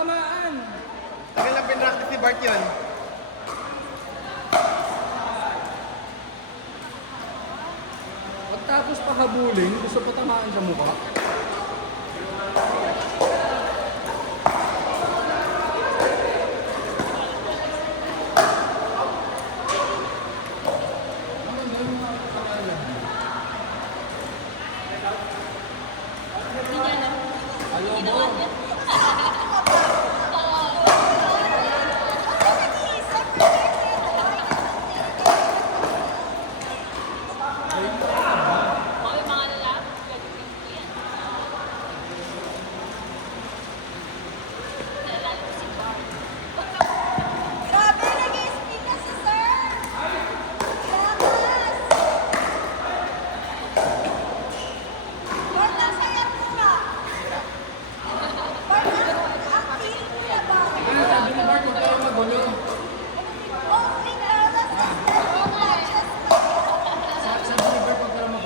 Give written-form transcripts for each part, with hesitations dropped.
patamaan. Tagal lang pinractice ni Bart yun. Pagtapos pahabulin, gusto patamaan sa mukha.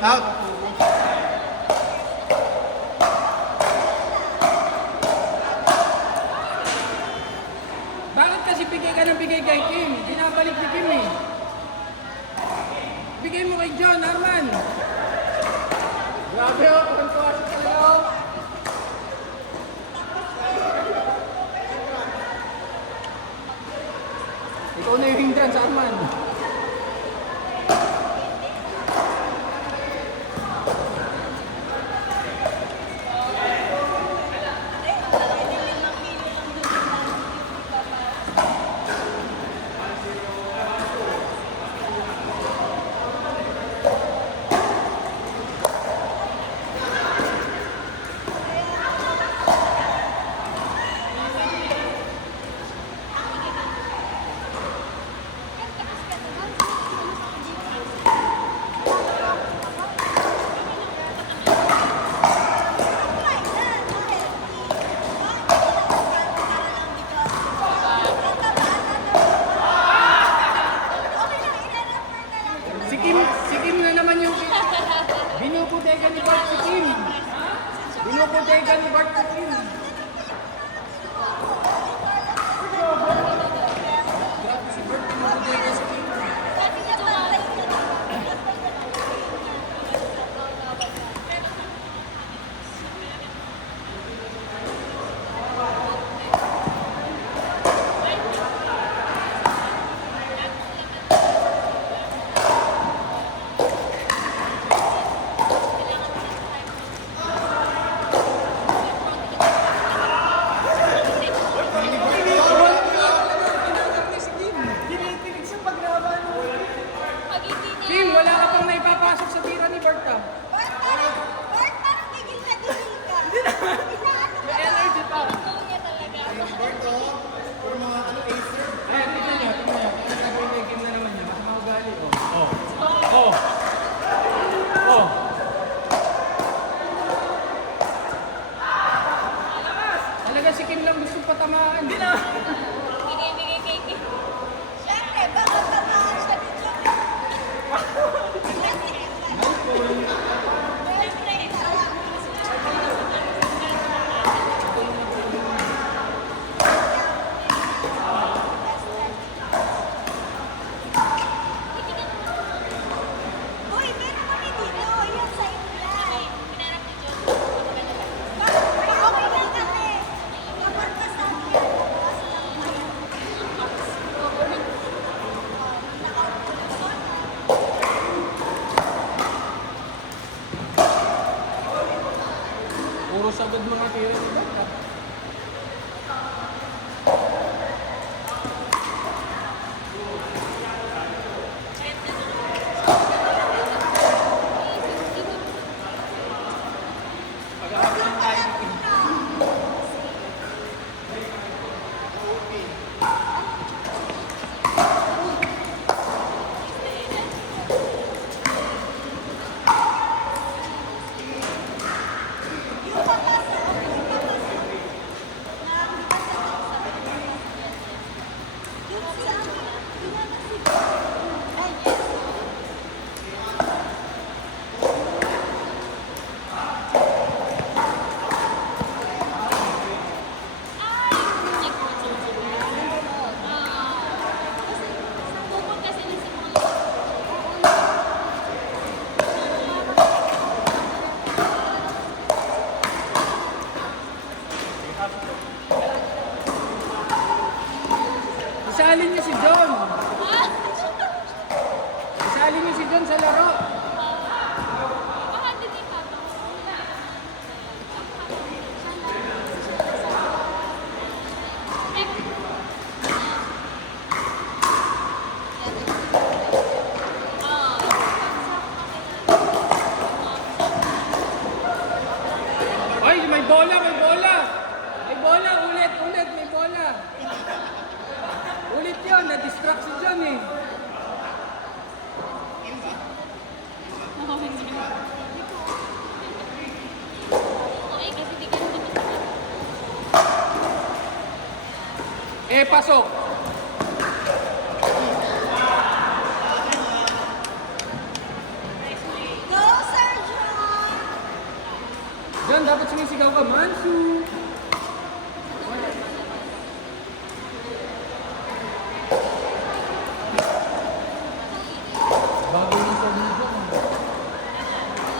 Out. Bakit kasi bigay ka ng bigay kay Kim? Binabalik ni Kim eh. Bigay mo kay John, Arman. Grabe oh, pagkantuwa siya talaga oh. Ikaw na yung hindrance, Arman. Si Kim na naman yung binuputekan ni Bart si Kim. Binuputekan ni Bart si Kim. Grabe si Bart, binuputekan si Kim. Kim, wala ka pang naipapasok sa tira ni Bart ah. Bart, parang gigil na gigil ka. May energy pa. Bart oh. Puro mga acer. Ayan, tignan niya. Ang gagawin ni Kim na naman niya. Masama ugali oh. Oh. Oh. Talaga si Kim lang gusto patamaan. Hindi na. Siyempre, baka tamaan siya ni John. Uy, meron kami dito. Yan sa inyo lang. Okay lang kami. Kapag kasama yan, bukas lang pa yan. Puro sagad mga tira ni Bart ah. Isali niyo si John. Isali niyo si John sa laro. Baka din yung papa. Ay, may bola, may bola. May bola, ulit, ulit, may bola. Ulit yun, na-distract si John eh. Okay, kasi di ka naman Eh, pasok. Go, Sir John! John, dapat sumisigaw ka, Mansu. Bago yung serve mo John.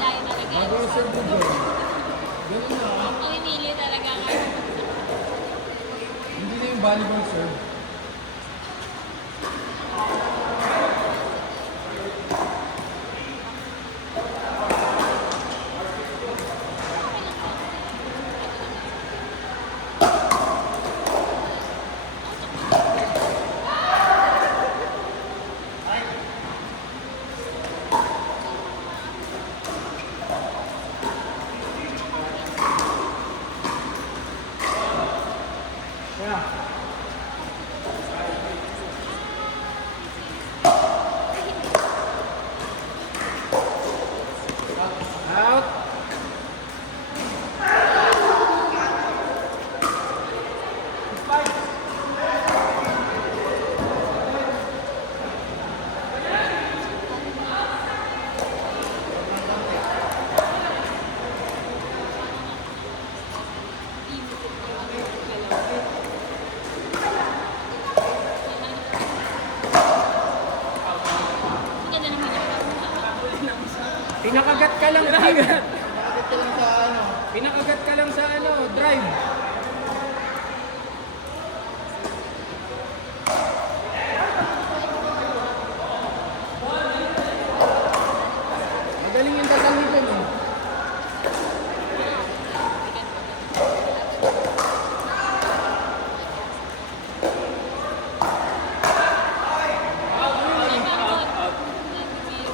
Layo talaga. Bago yung serve mo John. Ganun na. Ang inili talaga nga. Hindi na yung volleyball serve. Yeah. Out. Ang ganda naman yung Pinakagat ka lang, drive. Nakakit ko lang sa ano. Pinakagat ka lang sa ano, drive. Magaling yung dasal nito eh.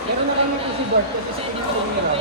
Pero nakamit ko si Bart kasi si Kim yung hirap.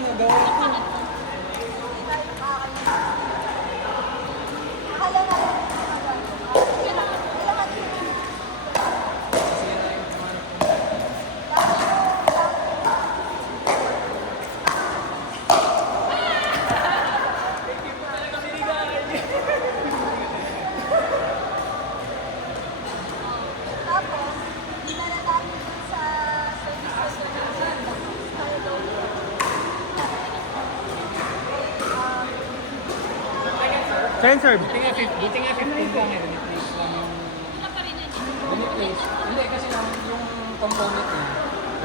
lang nagawa ko. Akala nga lang. Kailangan tapos, dinala namin dun sa service station. Tayo daw yun. Sensor. Buti nga 15 lang eh. Replace lang yung... Replace. Hindi kasi lang yung component niya,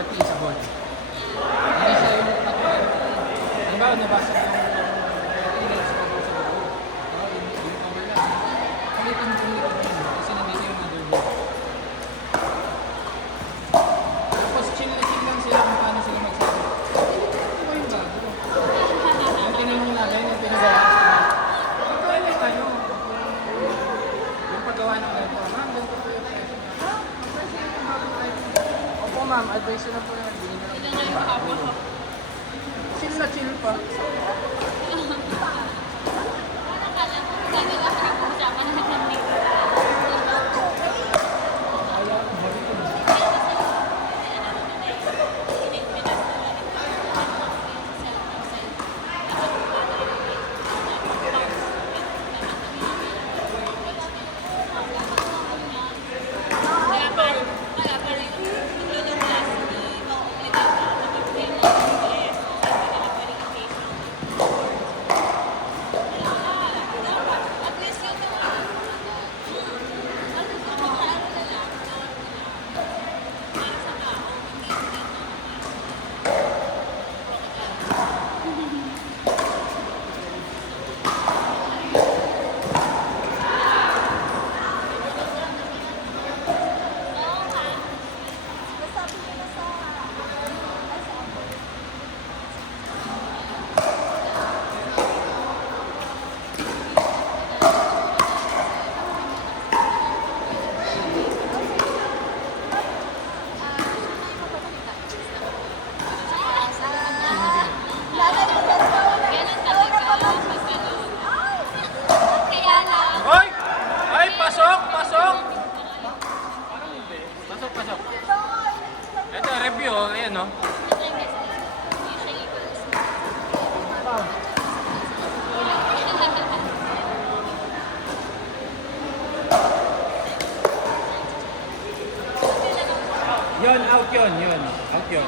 replaceable. Hindi siya yung halimbawa, nabasa yung index ko sa loob. Yung cover lang. Palitan ko yung kasi nandito yung motherboard. Tapos chill lang sila kung paano sila magsabi. Hindi ko yung bago. Yung tinanong namin, yung pinagawa. Pagkakala tayo. Yung paggawa ng ganito. Ma'am, ganito po yung presyo. Opo ma'am, advice ko na po na hindi na lang po. Chill na chill pa. Nasabi ko na sa... Ay, sa ako. Nanay ko na ito. Hoy! Ay, pasok! Pasok! Pasok. Ito, review. Ayan, no? Yun, out yun. Out yun.